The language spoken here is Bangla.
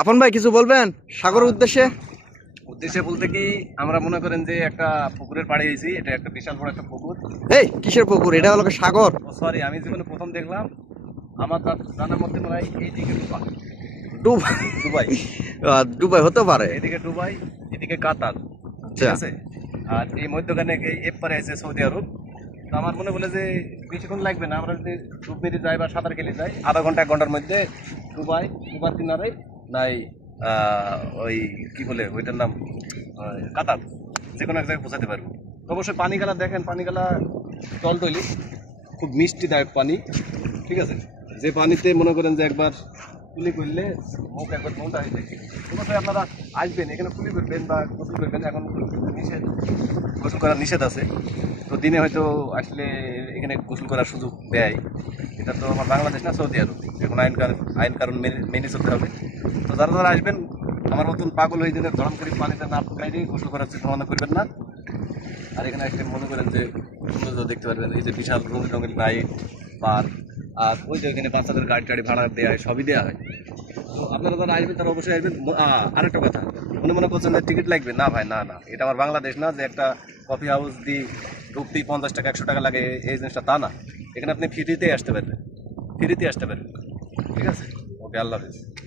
আপন ভাই কিছু বলবেন সাগরের উদ্দেশ্যে? উদ্দেশ্যে বলতে কি, আমরা মনে করেন যে একটা পুকুরের পাড়ে এসেছি। এটা একটা বিশাল বড় একটা পুকুর। এই কিসের পুকুর? এটা হলো সাগর। সরি, আমি যেখানে প্রথম দেখলাম, আমার জানার মধ্যে মনে হয় এইদিকে ডুবাই। দুবাই, ডুবাই হতে পারে। এদিকে দুবাই, এদিকে কাতার, ঠিক আচ্ছা আছে। আর এই মধ্যখানে এই এপারে আছে সৌদি আরব। তো আমার মনে বলে যে বেশিক্ষণ লাগবে না, আমরা যদি ডুব মেরে যাই বা সাঁতার কেটে যাই, আধা ঘন্টা 1 ঘন্টার মধ্যে দুবাই, দুবার কিনারে নাই ওই কি বলে ওইটার নাম, কাতার, যে কোনো এক জায়গায় পৌঁছাতে পারবো। তো অবশ্যই পানিগালা দেখেন, পানিগালা টলটলি, খুব মিষ্টিদায়ক পানি, ঠিক আছে। যে পানিতে মনে করেন যে একবার কুলি করলে মুখ একবার মনটা হয়ে যায়। অবশ্যই আপনারা আসবেন, এখানে কুলি করবেন বা গোসল করবেন। এখন নিষেধ, গোসল করার নিষেধ আছে। তো দিনে হয়তো আসলে এখানে গোসল করার সুযোগ দেয়। এটা তো আমার বাংলাদেশ না, সৌদি আরব। এখন আইন কারণ মেনে চলতে হবে। তো যারা যারা আসবেন, আমার মতন পাগল হয়ে যেতে ধরম করে পানিতে না বাইরে গোসল করার চিন্তা ভাবনা করবেন না। আর এখানে একটা মনে করেন যে সৌন্দর্য দেখতে পারবেন, এই যে বিশাল রঙিন রঙিন লাইট, পার্ক, আর ওই যে ওইখানে বাচ্চাদের গাড়ি টাড়ি ভাড়া দেওয়া হয়, সবই দেওয়া হয়। তো আপনারা যারা আসবেন তারা অবশ্যই আসবেন। আরেকটা কথা, মনে করছেন যে টিকিট লাগবে, না ভাই, না না, এটা আমার বাংলাদেশ না যে একটা কফি হাউস দিয়ে ঢুকতেই 50 টাকা 100 টাকা লাগে, এই জিনিসটা তা না। এখানে আপনি ফ্রিতেই আসতে পারবেন, ফ্রিতেই আসতে পারবেন, ঠিক আছে। ওকে, আল্লাহ হাফিজ।